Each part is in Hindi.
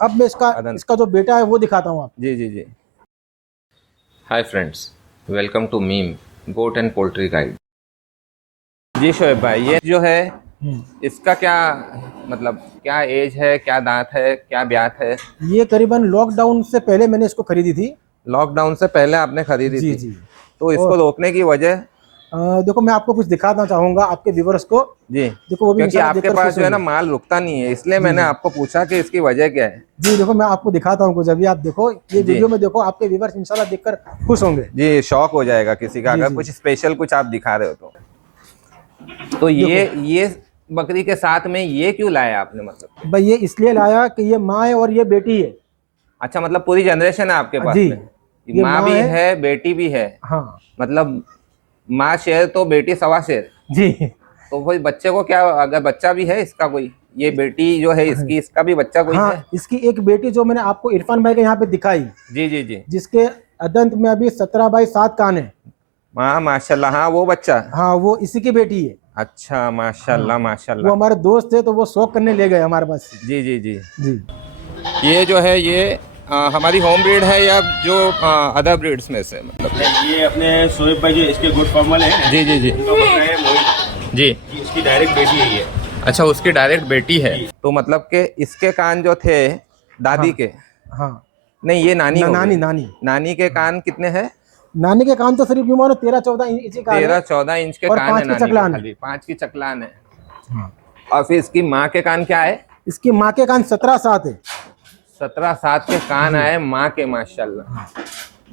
अब मैं इसका जो बेटा है वो दिखाता हूँ आप। जी जी जी। Hi friends, welcome to Meem goat and poultry guide. जी शोएब भाई, ये जो है इसका क्या मतलब, क्या एज है, क्या दांत है, क्या ब्यात है? ये करीबन लॉकडाउन से पहले मैंने इसको खरीदी थी। लॉकडाउन से पहले आपने खरीदी जी थी? जी। तो इसको और रोकने की वजह? देखो, मैं आपको कुछ दिखाना चाहूंगा आपके व्यूवर्स को। जी, देखो, वो भी क्योंकि इंशाल्लाह आपके देखकर पास खुश जो है ना होंगे। माल रुकता नहीं है, इसलिए जी मैंने जी आपको पूछा कि इसकी वजह क्या है। जी। देखो, मैं आपको दिखाता हूँ कुछ, अभी आप देखो, ये जी वीडियो में देखो, आपके व्यूवर्स इंशाल्लाह देखकर खुश होंगे। जी, शौक हो जाएगा किसी का जी अगर जी। कुछ स्पेशल कुछ आप दिखा रहे हो तो देखो ये बकरी के साथ में ये क्यों लाया आपने मतलब? भाई, ये इसलिए लाया कि ये माँ है और ये बेटी है। अच्छा, मतलब पूरी जनरेशन है आपके पास जी, में? ये माँ माँ भी है। है, बेटी भी है? हाँ मतलब माँ शेर तो बेटी सवा शेर। जी। तो कोई बच्चे को क्या, अगर बच्चा भी है इसका कोई, ये बेटी जो है इसकी, इसका भी बच्चा कोई हाँ, है? इसकी एक बेटी जो मैंने आपको इरफान भाई के यहाँ पे दिखाई, जी जी जी। जिसके अदंत में अभी 17/7 कान है। हाँ माशाल्लाह, हाँ वो बच्चा। हाँ, वो इसी की बेटी है। अच्छा हाँ, माशाल्लाह वो माशाल्लाह। हमारे दोस्त थे तो वो शौक करने ले गए हमारे पास से। जी जी जी। जी। ये जो है ये हमारी होम ब्रीड है या जो अदर ब्रीड्स में से मतलब? ये अपने शोएब भाई जो इसके गुड फॉर्मल है। जी जी जी। उनका बकरा है मोहित जी। जी, इसकी डायरेक्ट बेटी है ये। अच्छा, उसकी डायरेक्ट बेटी है। तो मतलब कि इसके कान जो थे दादी हाँ के, हाँ। नहीं ये नानी हो नानी गई। नानी। नानी के कान कितने हैं? नानी के कान तो सिर्फ यूं मानो 13-14 इंच कान है। 13-14 इंच के और कान है 5 की नानी के, चकलान है। खाली 5 की चकलान है। हाँ। और फिर इसकी माँ के कान क्या है? इसकी माँ के कान 17/7 है। 17-7 के कान जी आए माँ के, माशाल्लाह।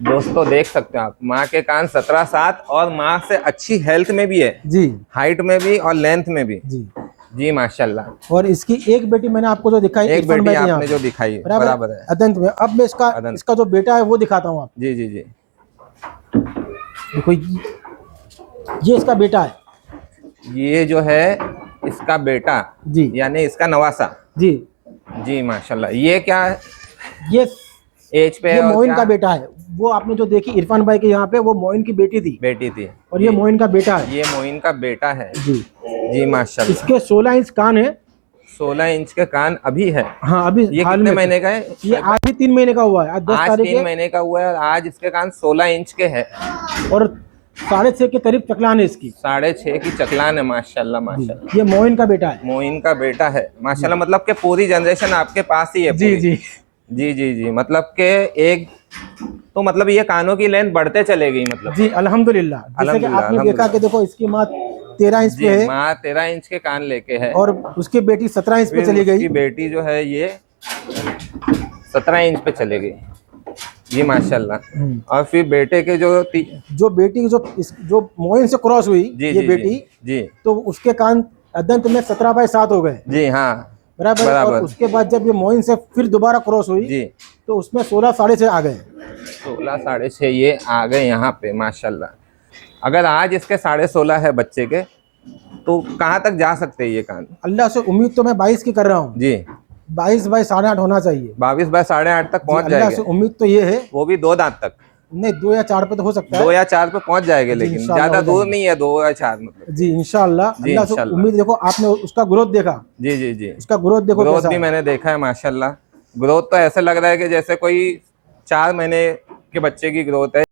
दोस्तों देख सकते हो आप, माँ के कान 17-7 और माँ से अच्छी हेल्थ में भी है, जी हाइट में भी और लेंथ में भी। जी। जी माशाल्लाह। और इसकी एक बेटी मैंने आपको जो दिखाई एक इरफान बेटी भाई के यहाँ आपने पे, जो दिखाई बराबर बराबर है। अदंत में। अब मैं अदन। इसका जो बेटा है वो दिखाता हूँ आप। जी जी जी। देखो, ये इसका बेटा है। ये जो है इसका बेटा, जी यानी इसका नवासा। जी। जी माशाल्लाह। ये क्या ये एज पे है ये और मोइन क्या? का बेटा है। वो आपने जो देखी इरफान भाई के यहाँ पे, वो मोइन की बेटी थी। बेटी थी। और जी, ये मोइन का बेटा है। ये मोइन का बेटा है। जी। जी माशाल्लाह। इसके 16 इंच कान है। 16 इंच के कान अभी है? हाँ, अभी ये हाल कितने में महीने का है? ये आज ही 3 महीने का हुआ है। आज 10 आज तारीख 3 है। महीने का हुआ है और आज इसके कान 16 इंच के है। और 6.5 के करीब चकलान है इसकी। 6.5 की चकलान है, माशाल्लाह जी, माशाल्लाह। ये मोइन का बेटा है। मोइन का बेटा है माशाल्लाह। मतलब कि पूरी जनरेशन आपके पास ही है जी पूरी। जी जी जी जी। मतलब कि एक, तो मतलब ये कानों की लेंथ बढ़ते चलेगी मतलब? जी। अल्हम्दुलिल्लाह। जैसे कि अल्हम्दुलिल्लाह आपने देखा कि अल्हम्दुलिल्लाह। देखो, इसकी माँ 13 इंच जी, पे है माँ 13 इंच के कान लेके है और उसकी बेटी 17 इंच पे फिर चली गई। उसकी बेटी जो है ये 17 इंच पे चलेगी। जी माशाल्लाह। और फिर बेटे के जो बेटी की जो मोइन से क्रॉस हुई, जी ये जी बेटी, जी जी तो उसके कान अदंत में 17/7 हो गए। जी। हाँ बराबर। और बराबर। उसके बाद जब ये मोइन से फिर दोबारा क्रॉस हुई, जी, तो उसमें 16 6.5 आ गए। 16 6.5 ये आ गए यहाँ पे माशाल्लाह। अगर आज इसके 16.5 है बच्चे के, तो कहाँ तक जा सकते हैं ये कान? अल्लाह से उम्मीद तो मैं 22 की कर रहा हूँ। जी, 22/8.5 होना चाहिए। 22/8.5 तक जी, पहुंच अल्लाह जाएंगे? से उम्मीद तो ये है। वो भी 2 दांत तक? नहीं, 2 या 4 पे तो हो सकता 2 है। या 4 पे पहुंच जाएंगे, जी, लेकिन इंशाल्लाह ज्यादा हो दूर जाएंगे। नहीं है 2 या 4 मतलब। जी, इंशाल्लाह। जी अल्लाह से इंशाल्लाह। उम्मीद। देखो, आपने उसका ग्रोथ देखा। जी जी जी। उसका ग्रोथ देखो ग्रोथ कैसा भी है। मैंने देखा है माशाल्लाह। ग्रोथ तो ऐसा लग रहा है कि जैसे कोई 4 महीने के बच्चे की ग्रोथ है।